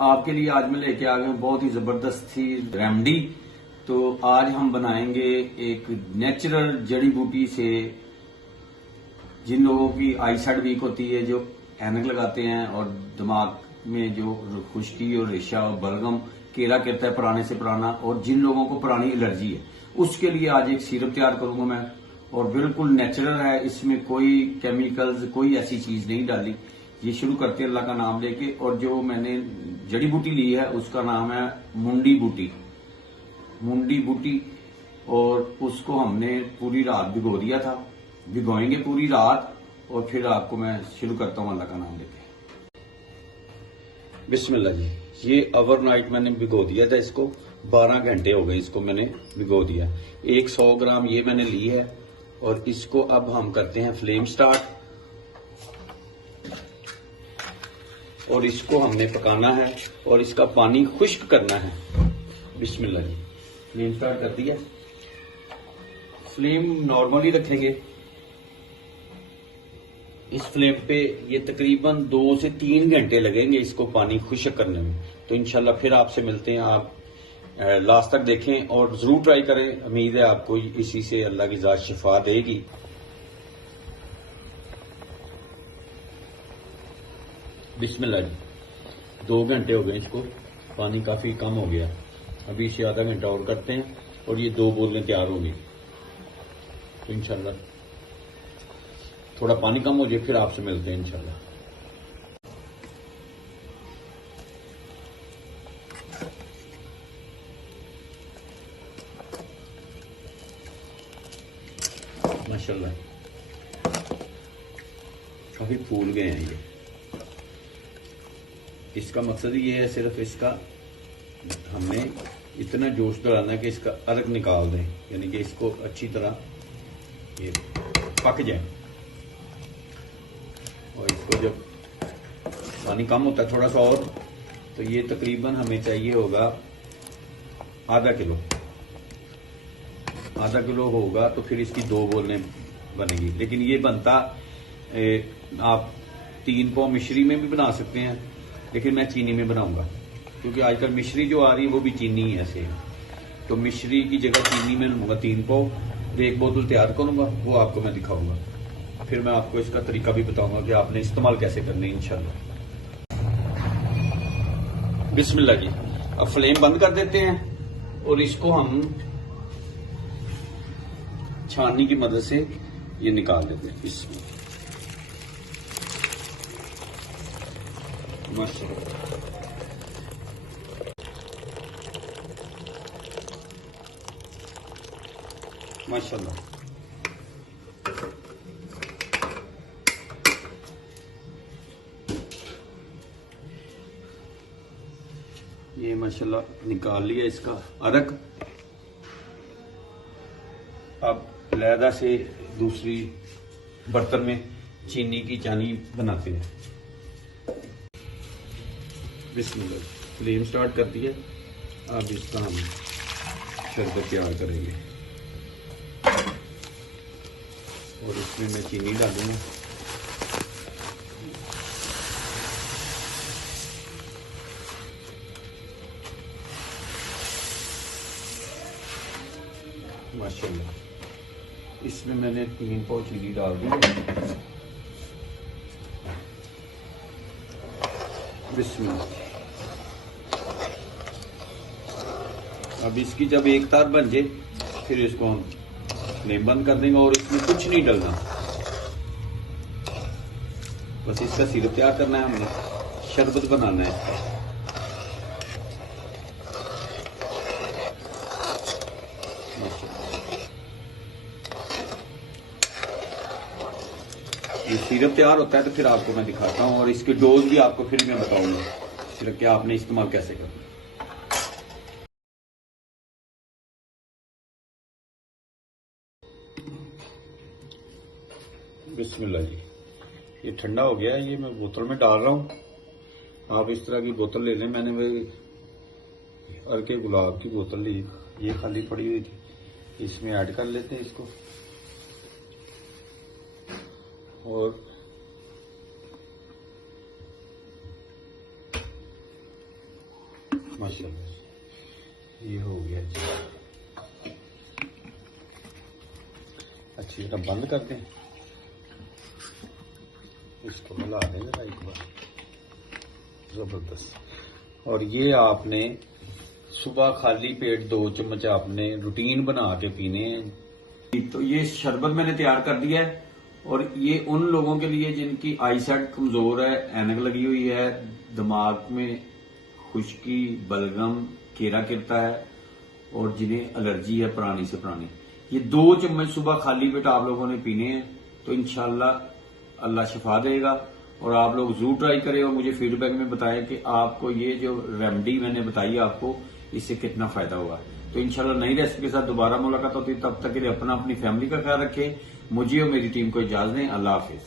आपके लिए आज मैं लेके आ गया हूँ बहुत ही जबरदस्त सी रेमेडी। तो आज हम बनाएंगे एक नेचुरल जड़ी बूटी से, जिन लोगों की आई साइड वीक होती है, जो ऐनक लगाते हैं और दिमाग में जो खुश्की और रेशा और बलगम केरा करता है पुराने से पुराना, और जिन लोगों को पुरानी एलर्जी है, उसके लिए आज एक सिरप तैयार करूंगा मैं। और बिल्कुल नेचुरल है, इसमें कोई केमिकल्स कोई ऐसी चीज नहीं डाली। ये शुरू करते हैं अल्लाह का नाम लेके। और जो मैंने जड़ी बूटी ली है उसका नाम है मुंडी बूटी। मुंडी बूटी, और उसको हमने पूरी रात भिगो दिया था। भिगोएंगे पूरी रात और फिर आपको मैं शुरू करता हूं अल्लाह का नाम लेके। बिस्मिल्लाह जी। ये ओवरनाइट मैंने भिगो दिया था इसको, 12 घंटे हो गए इसको मैंने भिगो दिया। 100 ग्राम ये मैंने ली है और इसको अब हम करते हैं फ्लेम स्टार्ट। और इसको हमने पकाना है और इसका पानी खुश्क करना है। बिस्मिल्लाह जी। फ्लेम स्टार्ट कर दिया। फ्लेम नॉर्मली रखेंगे इस फ्लेम पे। ये तकरीबन 2 से 3 घंटे लगेंगे इसको पानी खुश्क करने में। तो इंशाल्लाह फिर आपसे मिलते हैं। आप लास्ट तक देखें और जरूर ट्राई करें। उम्मीद है आपको इसी से अल्लाह की जात शिफा देगी। बिस्मिल्लाह जी। 2 घंटे हो गए इसको, पानी काफी कम हो गया। अभी इसे आधा घंटा और करते हैं और ये 2 बोतलें तैयार होंगी। तो इंशाल्लाह थोड़ा पानी कम हो जाए फिर आपसे मिलते हैं इंशाल्लाह। माशाल्लाह काफी फूल गए हैं ये। इसका मकसद ये है, सिर्फ इसका हमने इतना जोश डालना है कि इसका अर्क निकाल दें, यानी कि इसको अच्छी तरह ये पक जाए। और इसको जब पानी कम होता है थोड़ा सा और, तो ये तकरीबन हमें चाहिए होगा आधा किलो। आधा किलो होगा तो फिर इसकी 2 बोतलें बनेगी। लेकिन ये बनता आप 3 पाव मिश्री में भी बना सकते हैं, लेकिन मैं चीनी में बनाऊंगा क्योंकि आजकल मिश्री जो आ रही है वो भी चीनी ही ऐसे है। तो मिश्री की जगह चीनी में लूंगा 3 पाव। 1 बोतल तैयार करूंगा, वो आपको मैं दिखाऊंगा। फिर मैं आपको इसका तरीका भी बताऊंगा कि आपने इस्तेमाल कैसे करने है इंशाल्लाह। बिस्मिल्लाह जी। अब फ्लेम बंद कर देते हैं और इसको हम छाननी की मदद से ये निकाल देते हैं। इसमें माशाल्लाह माशाल्लाह। ये माशाल्लाह निकाल लिया इसका अर्क। अब अलहदा से दूसरी बर्तन में चीनी की चानी बनाते हैं। बिस्मिल्लाह। फ्लेम स्टार्ट कर दिया। अब इसका हम शरबत तैयार करेंगे और इसमें मैं चीनी डालूंगा। माशाल्लाह इसमें मैंने 3 पाव चीनी डाल दी। बिस्मिल्लाह। अब इसकी जब एक तार बन जाए फिर इसको हम फ्लेम बंद कर देंगे और इसमें कुछ नहीं डलना, बस इसका सिरप तैयार करना है हमने, शरबत बनाना है इसका। ये सिरप तैयार होता है तो फिर आपको मैं दिखाता हूँ और इसकी डोज भी आपको फिर मैं बताऊंगा सिरप के आपने इस्तेमाल कैसे करना। बिस्मिल्लाह जी। ये ठंडा हो गया है, ये मैं बोतल में डाल रहा हूँ। आप इस तरह की बोतल ले लें। मैंने वे अर्के गुलाब की बोतल ली, ये खाली पड़ी हुई थी, इसमें ऐड कर लेते हैं इसको। और माशाल्लाह ये हो गया जी। अच्छी तरह बंद कर दें, इसको मिला दें जरा एक बार, जबरदस्त। और ये आपने सुबह खाली पेट 2 चम्मच आपने रूटीन बना के पीने हैं। तो ये शरबत मैंने तैयार कर दिया है और ये उन लोगों के लिए जिनकी आईसाइट कमजोर है, ऐनक लगी हुई है, दिमाग में खुश्की, बलगम, केरा गिरता है और जिन्हें एलर्जी है पुरानी से पुरानी, ये 2 चम्मच सुबह खाली पेट आप लोगों ने पीने हैं। तो इंशाल्लाह अल्लाह शिफा देगा और आप लोग जरूर ट्राई करें और मुझे फीडबैक में बताएं कि आपको ये जो रेमेडी मैंने बताई आपको इससे कितना फायदा हुआ। तो इंशाल्लाह नई रेसिपी के साथ दोबारा मुलाकात होती है, तब तक के लिए अपनी फैमिली का ख्याल रखें। मुझे और मेरी टीम को इजाजत दें। अल्लाह हाफिज।